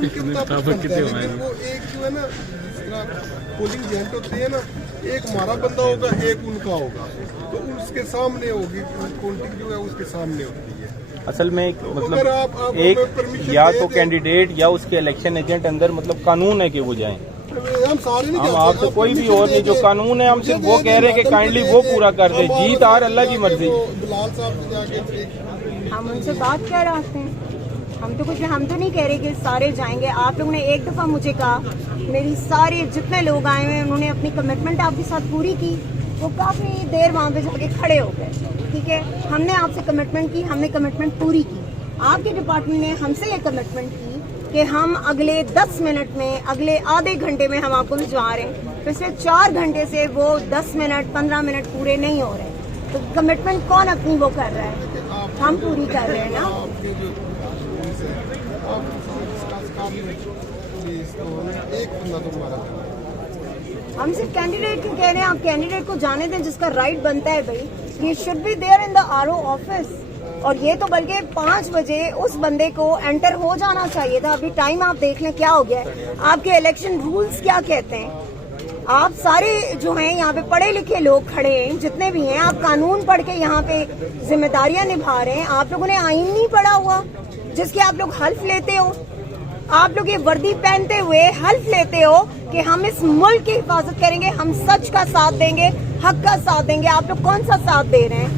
उनके मुताबिक करते हैं, लेकिन वो एक जो है ना, जिस तरह पोलिंग एजेंट होते हैं ना, एक हमारा बंदा होगा, एक उनका होगा, तो उसके सामने होगी काउंटिंग जो है, उसके सामने होती है। असल में मतलब अगर आप एक या तो कैंडिडेट या उसके इलेक्शन एजेंट अंदर मतलब कानून है कि वो जाएं। हम सारे नहीं हम आपसे कोई भी और नहीं, जो कानून है हम सिर्फ वो कह रहे हैं कि काइंडली वो पूरा कर दे। जीत हार अल्लाह की मर्जी। बिलाल साहब से जाके हम उनसे बात कर रहे हैं, हम तो नहीं कह रहे कि सारे जाएंगे। आप लोगों ने एक दफा मुझे कहा, मेरी सारे जितने लोग आए हुए हैं उन्होंने अपनी कमिटमेंट आपके साथ पूरी की, वो काफी देर वहाँ पे जाके खड़े हो गए। ठीक है, हमने आपसे कमिटमेंट की, हमने कमिटमेंट पूरी की। आपके डिपार्टमेंट ने हमसे ये कमिटमेंट की कि हम अगले 10 मिनट में, अगले आधे घंटे में हम आपको भिजवा रहे हैं। पिछले 4 घंटे से वो 10 मिनट 15 मिनट पूरे नहीं हो रहे, तो कमिटमेंट कौन अपनी वो कर रहा है? हम पूरी कर रहे हैं ना। हम सिर्फ कैंडिडेट क्यों कह रहे हैं? आप कैंडिडेट को जाने दें जिसका राइट बनता है भाई। He should be there in the RO office. और ये तो बल्कि 5 बजे उस बंदे को एंटर हो जाना चाहिए था। अभी टाइम आप देख लें क्या हो गया है। आपके इलेक्शन रूल्स क्या कहते हैं? आप सारे जो हैं यहाँ पे पढ़े लिखे लोग खड़े हैं, जितने भी हैं, आप कानून पढ़ के यहाँ पे जिम्मेदारियां निभा रहे हैं। आप लोगों ने आईन नहीं पढ़ा हुआ जिसके आप लोग हल्फ लेते हो। आप लोग ये वर्दी पहनते हुए हल्फ लेते हो कि हम इस मुल्क की हिफाजत करेंगे, हम सच का साथ देंगे, हक का साथ देंगे। आप लोग कौन सा साथ दे रहे हैं?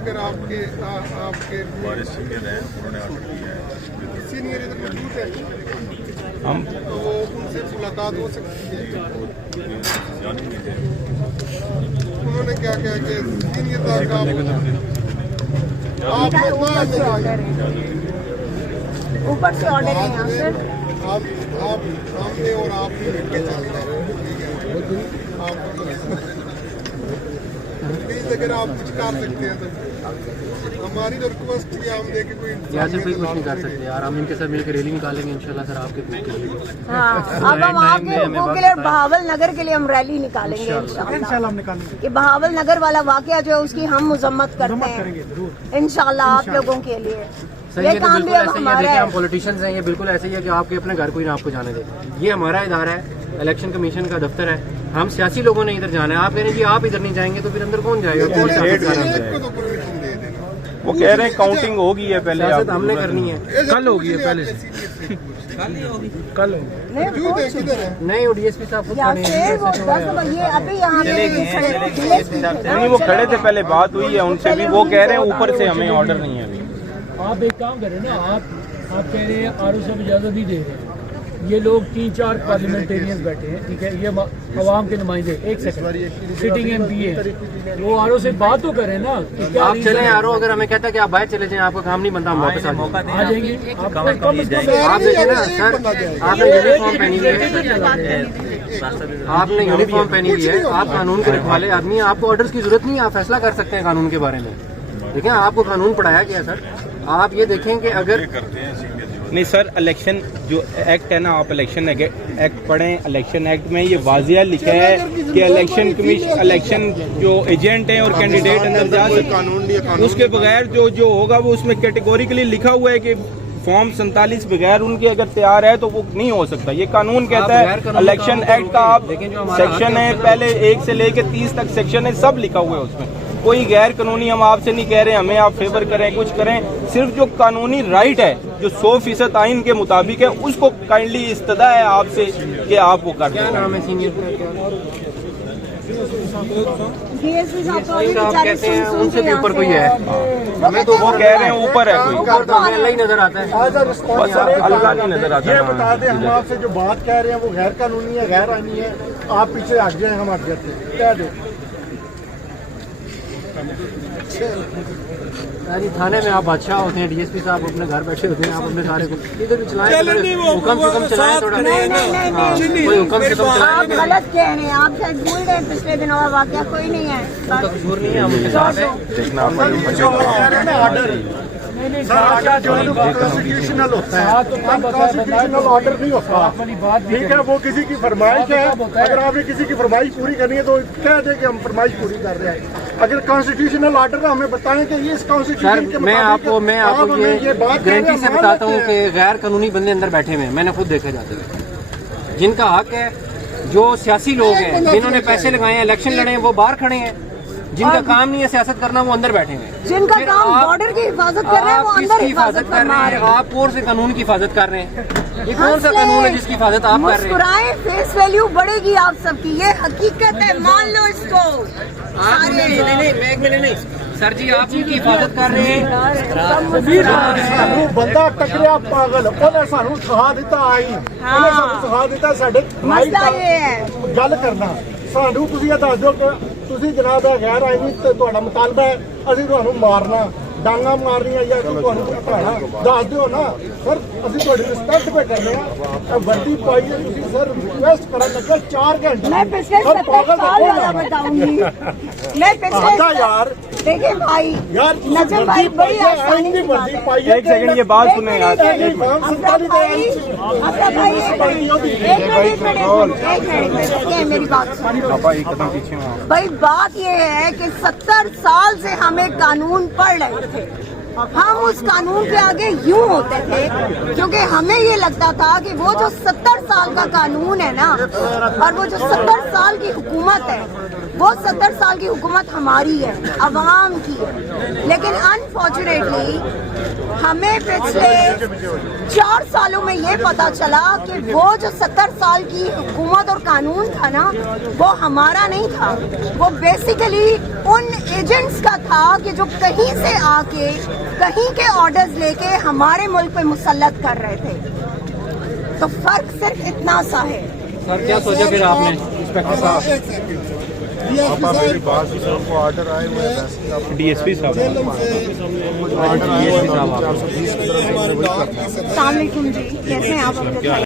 अगर आपके हमारे सीनियर हैं, उन्होंने ऑर्डर किया है, सीनियर इधर मौजूद है, हम तो उनसे मुलाकात हो सकती है। उन्होंने क्या कहा कि सीनियर ऊपर से ऑर्डर है यहाँ सर। आप हमने और आप मिलकर चले जाए, अगर आप कुछ कर सकते हैं तो हमारी रिक्वेस्ट है, हम देखे कोई यहाँ से कोई कुछ नहीं कर सकते यार। हम इनके साथ मिलकर रैली निकालेंगे इंशाल्लाह सर, आपके हकूक़ के लिए। हाँ, अब हम आपके हकूक़ के लिए बहावल नगर के लिए हम रैली निकालेंगे इंशाल्लाह। हम निकालेंगे कि बहावल नगर वाला वाकया जो है उसकी हम मजम्मत करते हैं इंशाल्लाह आप लोगों के लिए। सर ये तो बिल्कुल ऐसे ही है, देखिए हम पॉलिटिशियंस हैं, ये बिल्कुल ऐसे ही है कि आपके अपने घर कोई ना आपको जाने दे। ये हमारा इदारा है, इलेक्शन कमीशन का दफ्तर है। हम सियासी लोगों ने इधर जाना है। आप कह रहे हैं कि आप इधर नहीं जाएंगे तो फिर अंदर कौन जाएगा? कौन वो कह रहे हैं काउंटिंग होगी है पहले, सियासत हमने करनी है। कल होगी है पहले, कल नहीं वो डीएसपी साहब खुद खड़े हैं। नहीं वो खड़े थे पहले, बात हुई है उनसे भी, वो कह रहे हैं ऊपर से हमें ऑर्डर नहीं है अभी। आप एक काम करें ना, आप कह रहे हैं आरओ साहब इजाजत नहीं दे रहे। ये लोग 3-4 पार्लियामेंटेरियंस बैठे हैं, ठीक है, ये अवाम के नुमाइंदे, एक सेकंड, सिटिंग एमपी है, वो आरओ से बात तो करें ना कि क्या आप चले आरओ। अगर हमें कहता है कि आप बाहर चले जाएं, आपका काम नहीं बनता, हम वापस आ जाएंगे। आप देखिए ना सर, आपने यूनिफॉर्म पहनी हुई है, आपने यूनिफॉर्म पहनी हुई है, आप कानून के रखवाले आदमी हैं, आपको ऑर्डर्स की जरूरत नहीं है, आप फैसला कर सकते हैं कानून के बारे में। देखिए आपको कानून पढ़ाया गया सर। आप ये देखें कि अगर नहीं सर, इलेक्शन जो एक्ट है ना, आप इलेक्शन एक्ट पढ़ें। इलेक्शन एक्ट में ये वाजिया लिखा है कि इलेक्शन कमीशन, इलेक्शन जो एजेंट हैं और कैंडिडेट अंदर जा सकते, उसके बगैर जो होगा वो उसमें कैटेगोरिकली लिखा हुआ है कि फॉर्म 47 बगैर उनके अगर तैयार है तो वो नहीं हो सकता। ये कानून कहता है, इलेक्शन एक्ट का आप सेक्शन है, पहले 1 से लेके 30 तक सेक्शन है, सब लिखा हुआ है उसमें। कोई गैर कानूनी हम आपसे नहीं कह रहे हमें आप फेवर करें, कुछ करें। सिर्फ जो कानूनी राइट है, जो 100% आइन के मुताबिक है, उसको काइंडली इस्तदा है आपसे कि आप वो कर दें। नाम है सीनियर कहते हैं उनसे भी ऊपर कोई है, हमें तो वो कह रहे हैं ऊपर है कोई, ऊपर तो हमें अल्लाह ही नजर आता है, बस अल्लाह नहीं नजर आता। ये बता दें, हम आपसे जो बात कह रहे हैं वो गैर कानूनी है, गैर आईनी है, आप पीछे हट जाए, हम हट जाते हैं, कह दो। यानी थाने में आप बादशाह होते हैं, डीएसपी साहब अपने घर बैठे होते हैं, आप अपने सारे इधर भी चलाएं, हुक्म से कम चलाएं थोड़ा। कोई हुक्म से कम चलाएं। आप गलत कह रहे हैं, आप शायद भूल गए पिछले दिनों का वाकया, कोई नहीं है, कसूर नहीं है, हम उनके साथ हैं। नहीं, सर आगे जो है वो कॉन्स्टिट्यूशनल होता है, साथ तो क्या बताया बंदा कॉन्स्टिट्यूशनल ऑर्डर नहीं होता। साथ वाली बात भी ठीक है, वो किसी की फरमाइश है, कब होता है? अगर आपने किसी की फरमाइश पूरी करनी है तो कह दें कि हम फरमाइश पूरी कर रहे हैं। अगर कॉन्स्टिट्यूशनल ऑर्डर हमें बताएं कि ये इस कॉन्स्टिट्यूशन के सर मैं आपको ये गारंटी से बताता हूँ कि गैर कानूनी बंदे अंदर बैठे हुए हैं, मैंने खुद देखे जाते हुए। जिनका हक है, जो सियासी लोग हैं, जिन्होंने पैसे लगाए हैं, इलेक्शन लड़े हैं, वो बाहर खड़े हैं। जिनका काम नहीं है सियासत करना, वो अंदर बैठे हैं। जिनका फिर काम आप- बॉर्डर की हिफाजत कर रहे हैं, वो आप अंदर किसकी हिफाजत कर रहे हैं? आप कौन से कानून की हिफाजत कर रहे हैं? ये कौन सा कानून है जिसकी हिफाजत आप कर रहे हैं? मुस्कुराए, फेस वैल्यू बढ़ेगी आप सबकी, ये हकीकत है, मान लो इसको। नहीं सर जी, आप उनकी हिफाजत कर रहे हैं। ਸਾਨੂੰ ਬੰਦਾ ਟੱਕਰਿਆ ਪਾਗਲ, ਉਹਨੇ ਸਾਨੂੰ ਸਿਖਾ ਦਿੱਤਾ ਆਈ, ਉਹਨੇ ਸਾਨੂੰ ਸਿਖਾ ਦਿੱਤਾ ਸਾਡੇ मसला ये है, ਗੱਲ ਕਰਨਾ। ਸਾਨੂੰ ਤੁਸੀਂ ਇਹ ਦੱਸ ਦਿਓ ਕਿ ਤੁਸੀਂ ਜਨਾਬ ਹੈ ਗੈਰ ਆਈਨੀ ਤੇ ਤੁਹਾਡਾ ਮੁਤਾਲਬਾ ਹੈ, ਅਸੀਂ ਤੁਹਾਨੂੰ ਮਾਰਨਾ, ਡਾਂਗਾ ਮਾਰਨੀਆਂ ਜਾਂ ਤੁਹਾਨੂੰ ਘਟਾਣਾ, ਦੱਸ ਦਿਓ ਨਾ ਸਰ। ਅਸੀਂ ਤੁਹਾਡੀ ਰਿਸਪੈਕਟ पे ਕਰਨੇ ਆ, ਵਰਦੀ ਪਾਈ ਹੈ ਤੁਸੀਂ ਸਰ, ਰਿਕੁਐਸਟ ਕਰਨ ਲੱਗਾ 4 घंटे। मैं पिछले सर, 70 पागल साल देखो वाला ना। बताऊंगी। मैं आधा पिछले यार देखिए भाई, यार नजर भाई बड़ी आसानी की बात है। पाई है। एक सेकंड ये बात सुने यार। अफरा भाई, एक मिनट, मेरी बात सुनो। पापा एक कदम पीछे वहाँ। भाई बात ये है कि 70 साल से हम एक कानून पढ़ रहे थे, हम उस कानून के आगे यूं होते थे क्योंकि हमें ये लगता था कि वो जो 70 साल का कानून है ना, और वो जो 70 साल की हुकूमत है, वो 70 साल की हुकूमत हमारी है, अवाम की है। लेकिन अनफॉर्चुनेटली हमें पिछले 4 सालों में ये पता चला कि वो जो 70 साल की हुकूमत और कानून था ना, वो हमारा नहीं था, वो बेसिकली उन एजेंट्स का था कि जो कहीं से आके कहीं के ऑर्डर्स लेके हमारे मुल्क पे मुसल्लत कर रहे थे। तो फर्क सिर्फ इतना सा है। सर क्या सोचा फिर आपने इंस्पेक्टर साहब? डीएसपी साहब। अस्सलाम वालेकुम जी, कैसे हैं आप?